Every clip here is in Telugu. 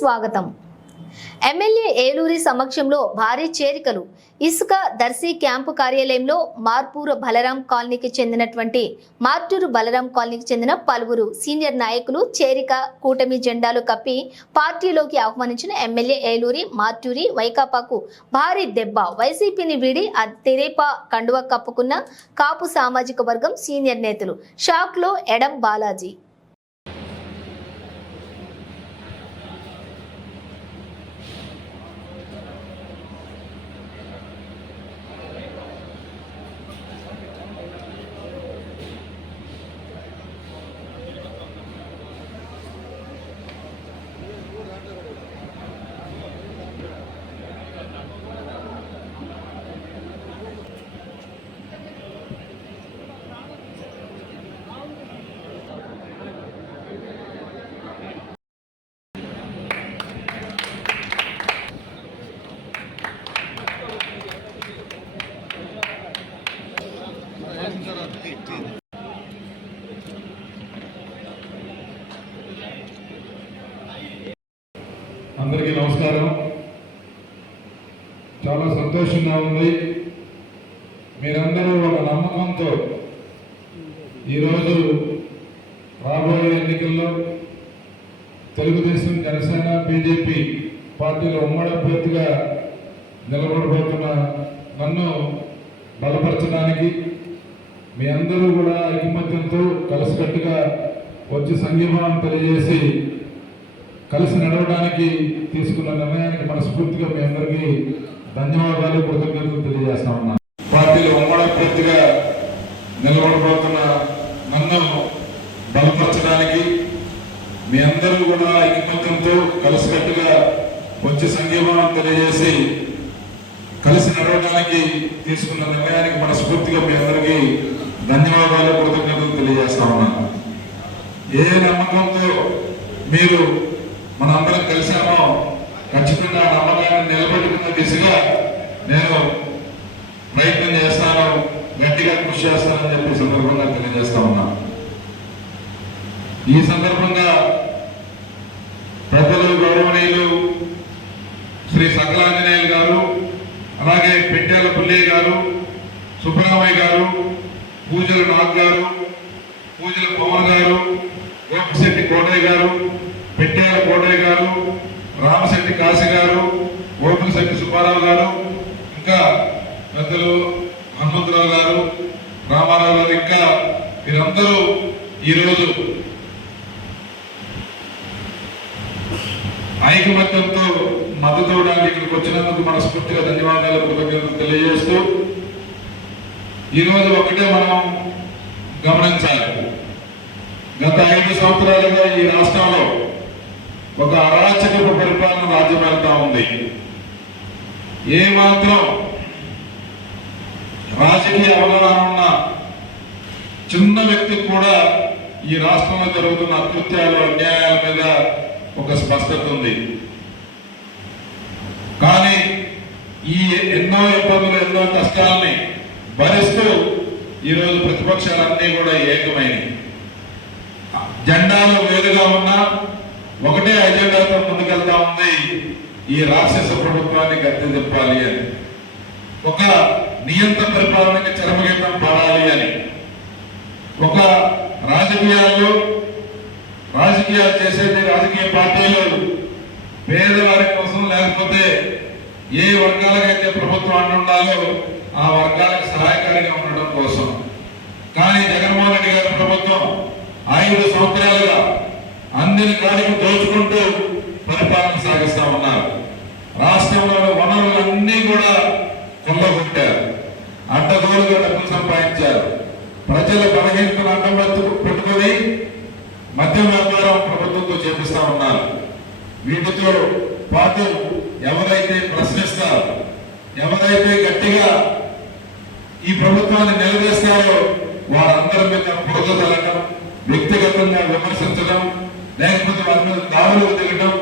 స్వాగతం. ఎమ్మెల్యే ఏలూరి సమక్షంలో భారీ చేరికలు. ఇసుక దర్శి క్యాంపు కార్యాలయంలో మార్పూరు బలరాం కాలనీకి చెందిన పలువురు సీనియర్ నాయకులు చేరిక. కూటమి జెండాలు కప్పి పార్టీలోకి ఆహ్వానించిన ఎమ్మెల్యే ఏలూరి మార్టూరి వైకాపాకు భారీ దెబ్బ. వైసీపీని వీడి తెదేపా కండువా కప్పుకున్న కాపు సామాజిక వర్గం సీనియర్ నేతలు షాక్ లో. ఎడం బాలాజీ అందరికీ నమస్కారం. చాలా సంతోషంగా ఉంది. మీరందరూ ఒక నమ్మకంతో ఈరోజు రాబోయే ఎన్నికల్లో తెలుగుదేశం, జనసేన, బీజేపీ పార్టీల ఉమ్మడి అభ్యర్థిగా నిలబడబోతున్న నన్ను బలపరచడానికి మీ అందరూ కూడా ఐకమత్యంతో కలిసికట్టుగా వచ్చి సంఘీభావం తెలియజేసి కలిసి నడవడానికి తీసుకున్న నిర్ణయానికి మనస్ఫూర్తిగా మీ అందరికీ ధన్యవాదాలు, కృతజ్ఞతలు తెలియజేస్తా ఉన్నాను. పార్టీలో ఉమ్మడి అభ్యర్థిగా నిలబడబోతున్న నన్ను బలపరచడానికి మీ అందరూ కూడా ఐకమత్యంతో కలిసికట్టుగా వచ్చి సంఘీభావం తెలియజేసి కలిసి నడవడానికి తీసుకున్న నిర్ణయానికి మనస్ఫూర్తిగా మీ అందరికీ ధన్యవాదాలు, కృతజ్ఞతలు తెలియజేస్తా ఉన్నాను. ఏ నమ్మకంతో మీరు మన అందరం కలిసామో ఖచ్చితంగా నమ్మకాన్ని నిలబెట్టుకున్న దిశగా నేను ప్రయత్నం చేస్తాను, గట్టిగా కృషి చేస్తానని చెప్పి సందర్భంగా తెలియజేస్తా ఉన్నాను. ఈ సందర్భంగా పెద్దలు గౌరవనీయులు శ్రీ సకలాంజనేయులు గారు, అలాగే పెట్టేల పుల్లయ్య గారు, సుబ్బరామయ్య గారు, పూజల నాగ్ గారు, పూజల పవన్ గారు, గోపిశెట్టి కోటయ్య గారు, పెట్టేల కోటయ్య గారు, రామశెట్టి కాశీ గారు, ఓపిశెట్టి సుబ్బారావు గారు, ఇంకా పెద్దలు హనుమంతరావు గారు, రామారావు గారు, ఇంకా వీరందరూ ఈరోజు ఐకమత్యంతో మద్దతు ఇవ్వడానికి ఇక్కడికి వచ్చినందుకు మనస్ఫూర్తిగా ధన్యవాదాలు, కృతజ్ఞతలు తెలియజేస్తూ ఈరోజు ఒకటే మనం గమనించాలి. గత 5 సంవత్సరాలుగా ఈ రాష్ట్రంలో ఒక అరాచకపు పరిపాలన రాజ్యం వెళ్తా ఉంది. ఏమాత్రం రాజకీయ అవగాహన ఉన్న చిన్న వ్యక్తికి కూడా ఈ రాష్ట్రంలో జరుగుతున్న అకృత్యాలు, అన్యాయాల మీద ఒక స్పష్టత ఉంది. కానీ ఈ ఎన్నో ఇబ్బందులు, ఎన్నో కష్టాలని భరిస్తూ ఈరోజు ప్రతిపక్షాలన్నీ కూడా ఏకమైనవి. జెండాలు వేరుగా ఉన్నా ఒకటే అజెండాతో ముందుకెళ్తా ఉంది. ఈ రాక్షస ప్రభుత్వాన్ని గద్దె తిప్పాలి అని, ఒక నియంత్రణ పరిపాలనకి చరమగీతం పాడాలి అని, ఒక రాజకీయాలు చేసేది రాజకీయ పార్టీలు పేదవారి కోసం, లేకపోతే ఏ వర్గాలకైతే ప్రభుత్వం అంటుండాలో ఆ వర్గాలకు సహాయకారిగా ఉండడం కోసం. కానీ జగన్మోహన్ రెడ్డి గారి ప్రభుత్వం 5 సంవత్సరాలుగా అందరి కాడికి దోచుకుంటూ పరిపాలన సాగిస్తా ఉన్నారు. రాష్ట్రంలోని వనరులన్నీ కూడా కొల్లగొట్టారు, అడ్డగోలుగా డబ్బులు సంపాదించారు. ప్రజల బలహీనతను అడ్డం పెట్టుకుని మద్యం వ్యాపారం ప్రభుత్వంతో చేపిస్తా ఉన్నారు. వీటితో పాటు ఎవరైతే ప్రశ్నిస్తారో, ఎవరైతే గట్టిగా ఈ ప్రభుత్వాన్ని నిలదీస్తారో వారందరి మీద బురద తల్లడం, వ్యక్తిగతంగా విమర్శించడం, లేకపోతే వారి మీద దాడులకు దిగడం,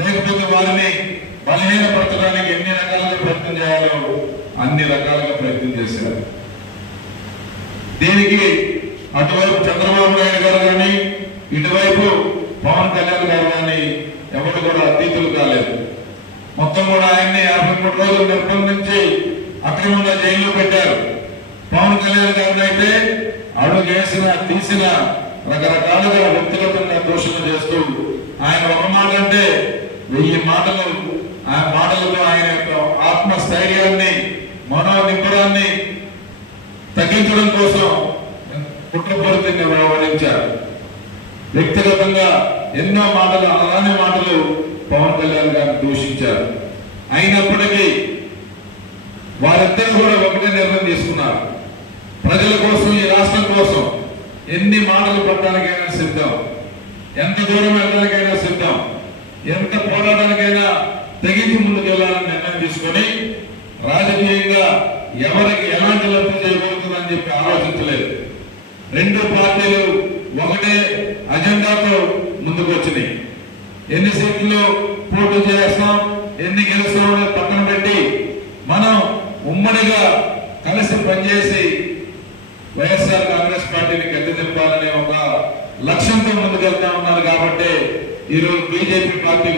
లేకపోతే వారిని బలహీనపరచడానికి ఎన్ని రకాలుగా ప్రయత్నం చేయాలో అన్ని రకాలుగా ప్రయత్నం చేశారు. దీనికి అటువైపు చంద్రబాబు నాయుడు గారు కానీ, ఇటువైపు పవన్ కళ్యాణ్ గారు కానీ ఎవరు కూడా అతీతులు కాలేదు. మొత్తం కూడా ఆయన్ని 53 రోజులు నిర్బంధించి అక్రమంగా జైల్లో పెట్టారు. పవన్ కళ్యాణ్ గారిని అయితే అడుగు వేసిన తీసిన రకరకాలుగా వ్యక్తిగతంగా దోషణ చేస్తూ ఆయన ఒక మాట అంటే 1000 మాటలు, ఆ మాటలతో ఆయన యొక్క ఆత్మస్థైర్యాన్ని మనోనిబ్బరాన్ని తగ్గించడం కోసం కుట్రపూరితంగా వ్యవహరించారు. వ్యక్తిగతంగా ఎన్నో మాటలు, అలానే మాటలు పవన్ కళ్యాణ్ గారిని దూషించారు. అయినప్పటికీ వారిద్దరు కూడా ఒకటే నిర్ణయం తీసుకున్నారు. ప్రజల కోసం, ఈ రాష్ట్రం కోసం ఎన్ని మాటలు పట్టడానికైనా సిద్ధం, ఎంత దూరం వెళ్ళడానికైనా సిద్ధం, ఎంత పోరాటానికైనా తెగించి ముందుకు వెళ్ళాలని నిర్ణయం తీసుకొని రాజకీయంగా ఎవరికి ఎలాంటి లబ్ధి చేయబోతుందని చెప్పి ఆలోచించలేదు. రెండు పార్టీలు ఒకటే అజెండాతో ముందుకు వచ్చినాయి. ఎన్ని సీట్లు పోటీ చేస్తాం, ఎన్ని గెలుస్తాం అనేది పక్కన పెట్టి మనం ఉమ్మడిగా కలిసి పనిచేసి వైఎస్ఆర్ కాంగ్రెస్ పార్టీని గద్దె దింపాలనే ఒక లక్ష్యంతో ముందుకెళ్తా ఉన్నారు. కాబట్టి ఈరోజు బీజేపీ పార్టీ